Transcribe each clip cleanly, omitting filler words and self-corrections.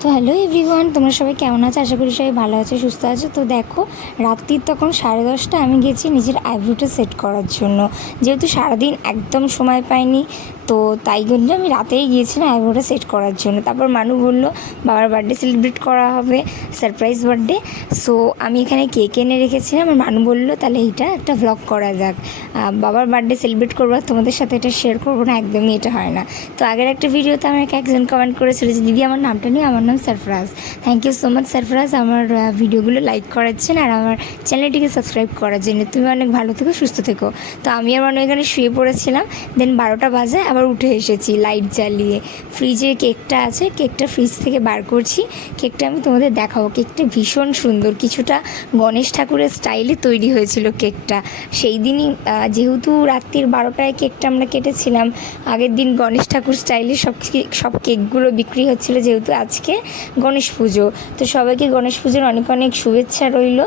তো hello everyone, তোমরা সবাই কেমন আছো? আশা করি সবাই ভালো আছে, সুস্থ আছো। তো দেখো, রাত্রির তখন 10:30 আমি গেছি নিজের আইব্রোটা সেট করার জন্য। যেহেতু সারাদিন একদম সময় পাইনি, তো তাই জন্য আমি রাতেই গিয়েছিলাম আইব্রোটা সেট করার জন্য। তারপর মানু বললো বাবার বার্থডে সেলিব্রেট করা হবে, সারপ্রাইজ বার্থডে। সো আমি এখানে কেক এনে রেখেছিলাম, আর মানু বললো তাহলে এইটা একটা ভ্লগ করা যাক। বাবার বার্থডে সেলিব্রেট করবো, তোমাদের সাথে এটা শেয়ার করবো না, একদমই এটা হয় না। তো আগের একটা ভিডিওতে আমাকে একজন কমেন্ট করেছিল যে দিদি আমার নামটা নিয়ে, আমার নাম Sarfaraz. Thank you so much Sarfaraz, আমার ভিডিওগুলো লাইক করাচ্ছেন আর আমার চ্যানেলটিকে সাবস্ক্রাইব করার জন্য। তুমি অনেক ভালো থেকো, সুস্থ থেকো। তো আমি আমার এখানে শুয়ে পড়েছিলাম, দেন 12টা বাজে আবার উঠে এসেছি লাইট জ্বালিয়ে। ফ্রিজে কেকটা আছে, কেকটা ফ্রিজ থেকে বার করছি। কেকটা আমি তোমাদের দেখাবো। কেকটা ভীষণ সুন্দর, কিছুটা গণেশ ঠাকুরের স্টাইলে তৈরি হয়েছিল কেকটা। সেই দিনই যেহেতু রাত্রির 12টায় কেকটা আমরা কেটেছিলাম, আগের দিন গণেশ ঠাকুর স্টাইলে সব কেকগুলো বিক্রি হচ্ছিলো, যেহেতু আজকে গণেশ পুজো। তো সবাইকে গণেশ পুজোর অনেক অনেক শুভেচ্ছা রইল।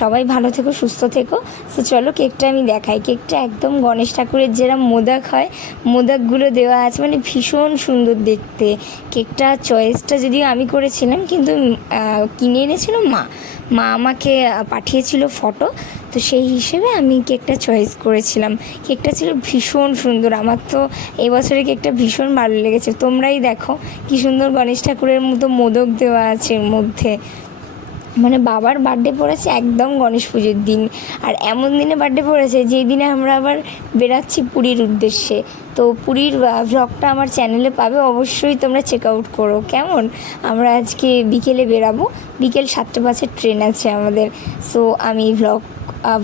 সবাই ভালো থেকো, সুস্থ থেকো। তো চলো কেকটা আমি দেখাই। কেকটা একদম গণেশ ঠাকুরের যেরকম মোদক হয়, মোদকগুলো দেওয়া আছে, মানে ভীষণ সুন্দর দেখতে। কেকটা চয়েসটা যদিও আমি করেছিলাম, কিন্তু কিনে এনেছিল মা আমাকে পাঠিয়েছিল ফটো। তো সেই হিসেবে আমি কেকটা চয়েস করেছিলাম। কেকটা ছিল ভীষণ সুন্দর, আমার তো এই বছরের কেকটা ভীষণ ভালো লেগেছে। তোমরাই দেখো কী সুন্দর গণেশ ঠাকুরের মতো মোদক দেওয়া আছে এর মধ্যে। মানে বাবার বার্থডে পড়েছে একদম গণেশ পুজোর দিন, আর এমন দিনে বার্থডে পড়েছে যেই দিনে আমরা আবার বেরাচ্ছি পুরীর উদ্দেশ্যে। তো পুরীর ভ্লগটা আমার চ্যানেলে পাবে, অবশ্যই তোমরা চেক আউট করো। কেমন? আমরা আজকে বিকেলে বেরাবো, বিকেল 7টা বাজে ট্রেন আছে আমাদের। সো আমি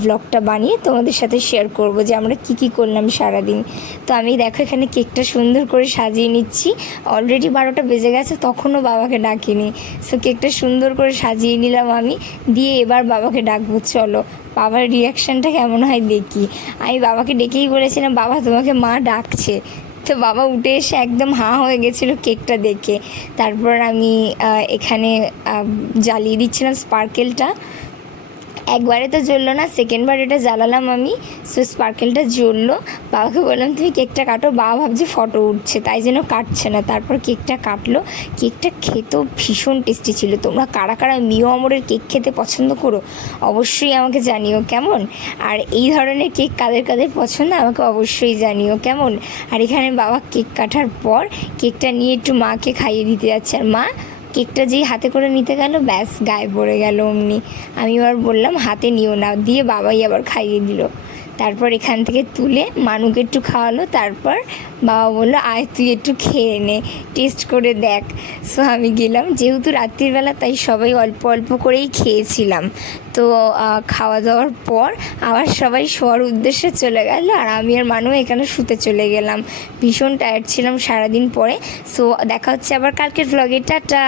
ভ্লগটা বানিয়ে তোমাদের সাথে শেয়ার করব যে আমরা কি করলাম সারাদিন। তো আমি দেখো এখানে কেকটা সুন্দর করে সাজিয়ে নিচ্ছি। অলরেডি 12টা বেজে গেছে, তখনও বাবাকে ডাকিনি। সো কেকটা সুন্দর করে সাজিয়ে নিলাম আমি, দিয়ে এবার বাবাকে ডাকবো। চলো বাবার রিয়াকশানটা কেমন হয় দেখি। আমি বাবাকে ডেকেই বলেছিলাম বাবা তোমাকে মা ডাকছে। তো বাবা উঠে এসে একদম হাঁ হয়ে গেছিলো কেকটা দেখে। তারপর আমি এখানে জ্বালিয়ে দিচ্ছিলাম স্পার্কেলটা। একবারে তো জ্বললো না, সেকেন্ডবার এটা জ্বালালাম আমি। সো স্পার্কেলটা জ্বললো। বাবাকে বললাম তুমি কেকটা কাটো। বাবা ভাবছে ফটো উঠছে, তাই জন্য কাটছে না। তারপর কেকটা কাটলো। কেকটা খেতেও ভীষণ টেস্টি ছিল। তোমরা কারা কারা মিও আমরের কেক খেতে পছন্দ করো অবশ্যই আমাকে জানিও, কেমন? আর এই ধরনের কেক কাদের কাদের পছন্দ আমাকে অবশ্যই জানিও, কেমন? আর এখানে বাবা কেক কাটার পর কেকটা নিয়ে একটু মাকে খাইয়ে দিতে যাচ্ছে, আর মা কেকটা যেই হাতে করে নিতে গেল, ব্যাস গায়ে পড়ে গেল অমনি। আমি আবার বললাম হাতে নিও না, দিয়ে বাবাই আবার খাইয়ে দিল। তারপর এখান থেকে তুলে মানুকে একটু খাওয়ালো। তারপর বাবা বললো আয় তুই একটু খেয়ে নে, টেস্ট করে দেখ। সো আমি গেলাম, যেহেতু রাত্রিবেলা তাই সবাই অল্প অল্প করেই খেয়েছিলাম। তো খাওয়া দাওয়ার পর আবার সবাই শোয়ার উদ্দেশ্যে চলে গেল, আর আমি আর মানু এখানে শুতে চলে গেলাম। ভীষণ টায়ার্ড ছিলাম সারাদিন পরে। সো দেখা হচ্ছে আবার কালকের ভ্লগে। টাটা।